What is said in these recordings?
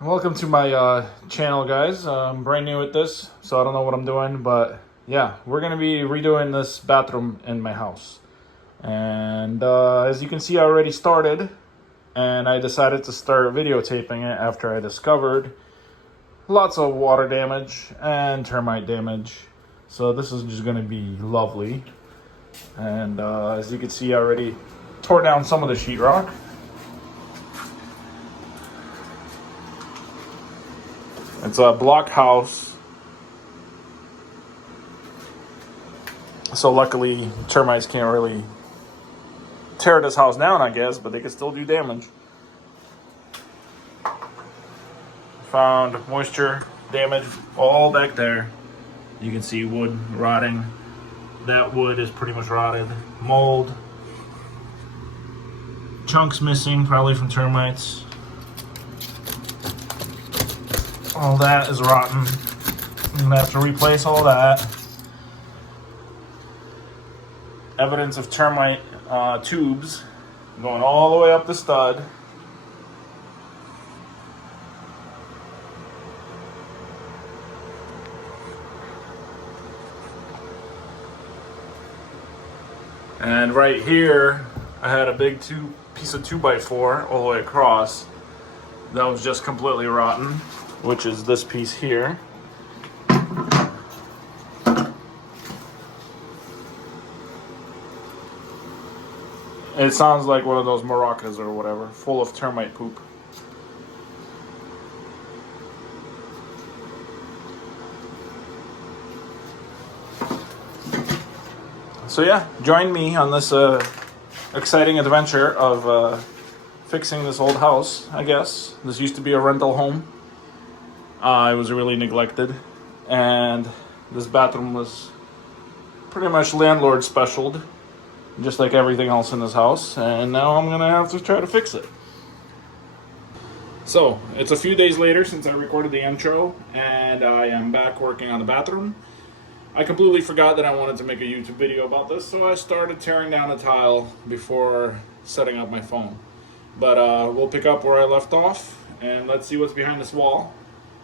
Welcome to my channel, guys. I'm brand new at this, so I don't know what I'm doing, but yeah, we're gonna be redoing this bathroom in my house. And as you can see, I already started, and I decided to start videotaping it after I discovered lots of water damage and termite damage. So this is just gonna be lovely. And as you can see, I already tore down some of the sheetrock. It's a block house, so luckily termites can't really tear this house down, I guess, but they can still do damage. Found moisture damage all back there. You can see wood rotting. That wood is pretty much rotted. Mold. Chunks missing, probably from termites. All that is rotten. I'm gonna have to replace all that. Evidence of termite tubes going all the way up the stud. And right here, I had a big piece of 2x4 all the way across that was just completely rotten, which is this piece here. It sounds like one of those maracas or whatever, full of termite poop. So yeah, join me on this exciting adventure of fixing this old house, I guess. This used to be a rental home. It was really neglected, and this bathroom was pretty much landlord specialed, just like everything else in this house, and now I'm gonna have to try to fix it. So, it's a few days later since I recorded the intro, and I am back working on the bathroom. I completely forgot that I wanted to make a YouTube video about this, so I started tearing down a tile before setting up my phone. But we'll pick up where I left off, and let's see what's behind this wall.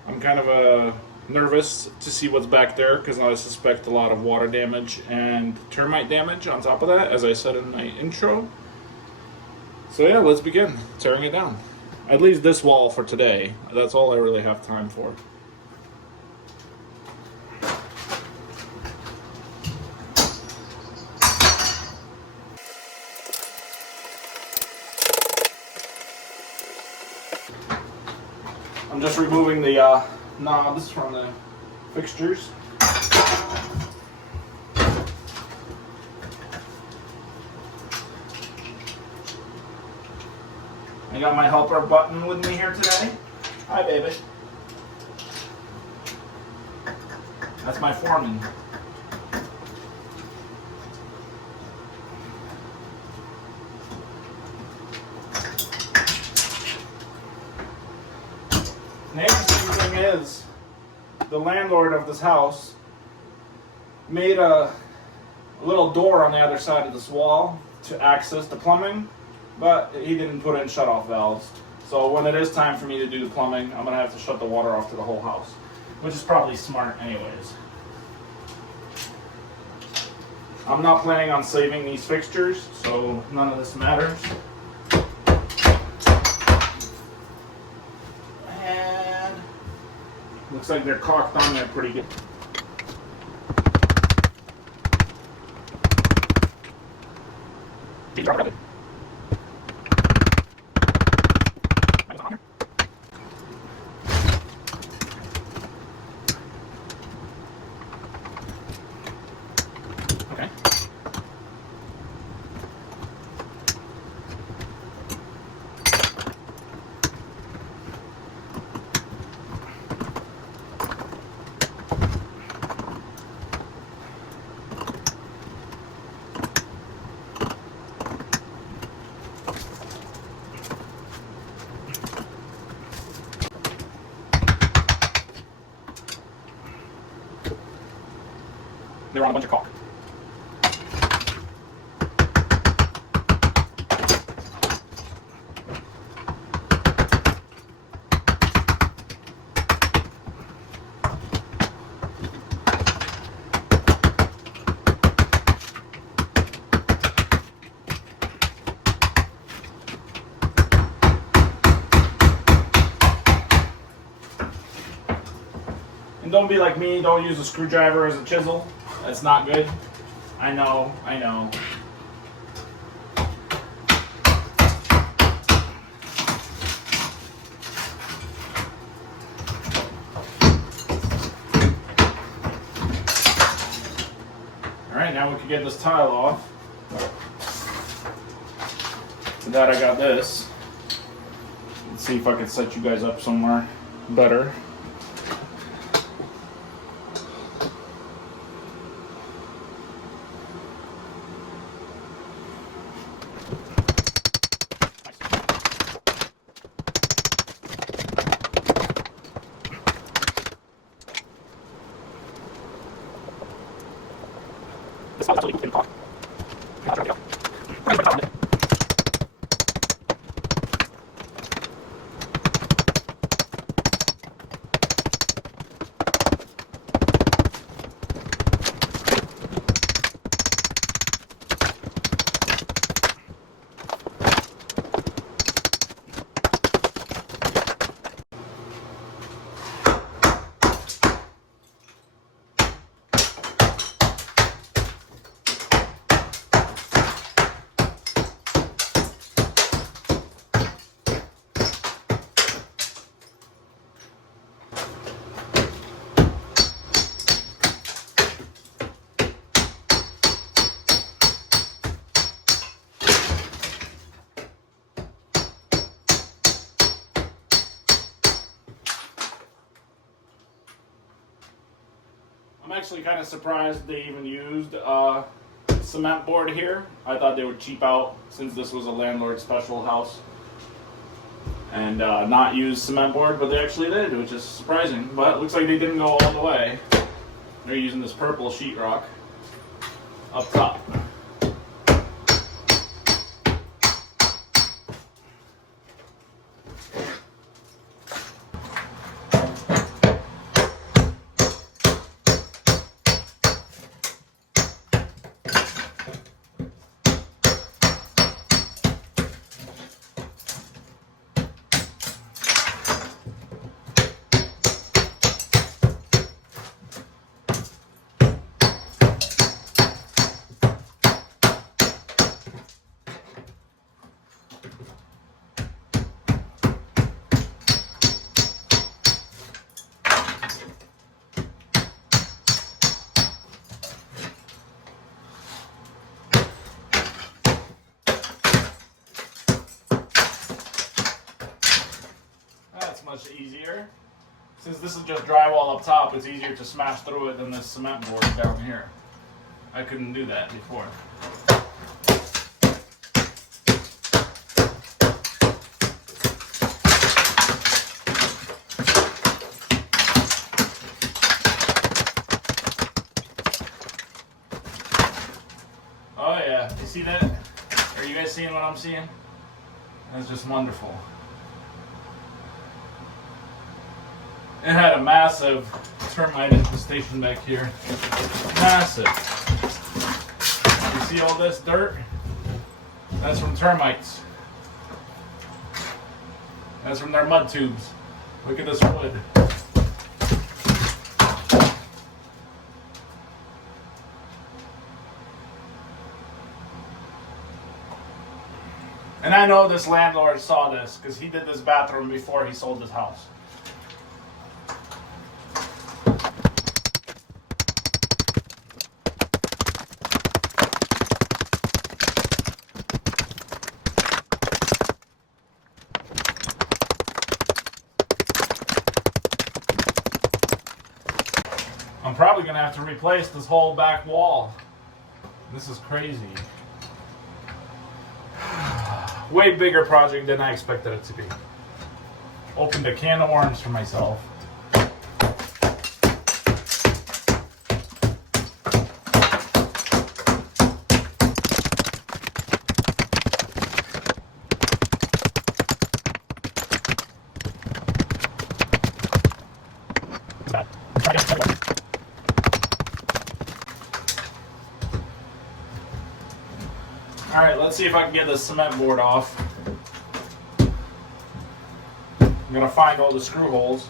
I'm kind of nervous to see what's back there because I suspect a lot of water damage and termite damage on top of that, as I said in my intro. So yeah, let's begin tearing it down. At least this wall for today. That's all I really have time for. I'm just removing the knobs from the fixtures. I got my helper button with me here today. Hi, baby. That's my foreman. The interesting thing is, the landlord of this house made a little door on the other side of this wall to access the plumbing, but he didn't put in shut-off valves. So when it is time for me to do the plumbing, I'm gonna have to shut the water off to the whole house, which is probably smart anyways. I'm not planning on saving these fixtures, so none of this matters. Looks like they're caulked on there pretty good. Okay. They were on a bunch of caulk. don't be like me. Don't use a screwdriver as a chisel. That's not good. I know. All right, now we can get this tile off. For that, I got this. Let's see if I can set you guys up somewhere better. I'm actually kind of surprised they even used cement board here. I thought they would cheap out since this was a landlord special house and not use cement board, but they actually did, which is surprising. But it looks like they didn't go all the way. They're using this purple sheetrock up top. Much easier. Since this is just drywall up top, it's easier to smash through it than this cement board down here. I couldn't do that before. Oh yeah, you see that? Are you guys seeing what I'm seeing? That's just wonderful. It had a massive termite infestation back here. Massive. You see all this dirt? That's from termites. That's from their mud tubes. Look at this wood. And I know this landlord saw this because he did this bathroom before he sold his house. I'm probably going to have to replace this whole back wall. This is crazy. Way bigger project than I expected it to be. Opened a can of worms for myself. Alright, let's see if I can get this cement board off. I'm gonna find all the screw holes.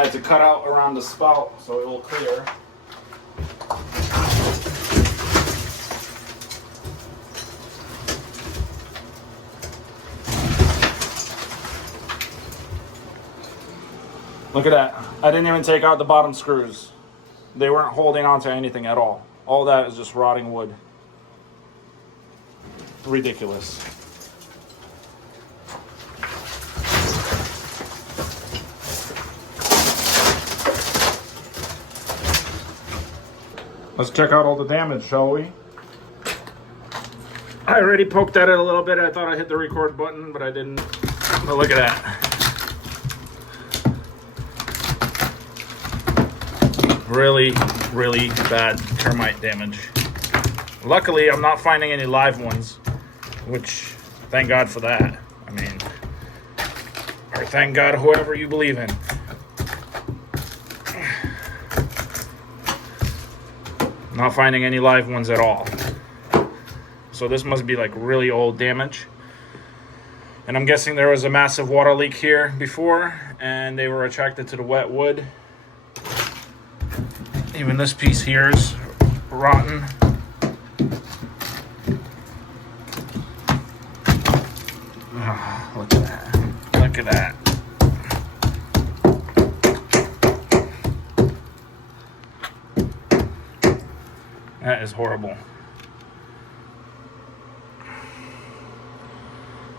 I had to cut out around the spout so it will clear. Look at that. I didn't even take out the bottom screws. They weren't holding on to anything at all. All that is just rotting wood. Ridiculous. Let's check out all the damage, shall we? I already poked at it a little bit. I thought I hit the record button, but I didn't. But look at that. Really, really bad termite damage. Luckily, I'm not finding any live ones, which, thank God for that. I mean, or thank God, whoever you believe in. Not finding any live ones at all. So this must be like really old damage. And I'm guessing there was a massive water leak here before, and they were attracted to the wet wood. Even this piece here is rotten. Oh, look at that. Look at that. That is horrible.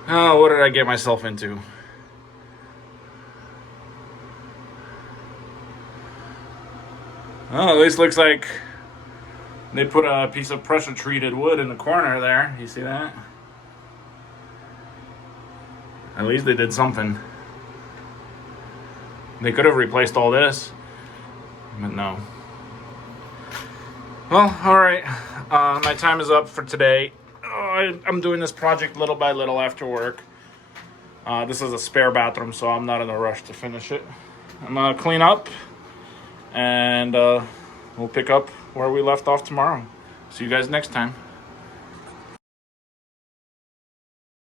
Oh, what did I get myself into? Oh, at least looks like they put a piece of pressure treated wood in the corner there. You see that? At least they did something. They could have replaced all this, but no. Well, alright. My time is up for today. I'm doing this project little by little after work. This is a spare bathroom, so I'm not in a rush to finish it. I'm gonna clean up, and we'll pick up where we left off tomorrow. See you guys next time.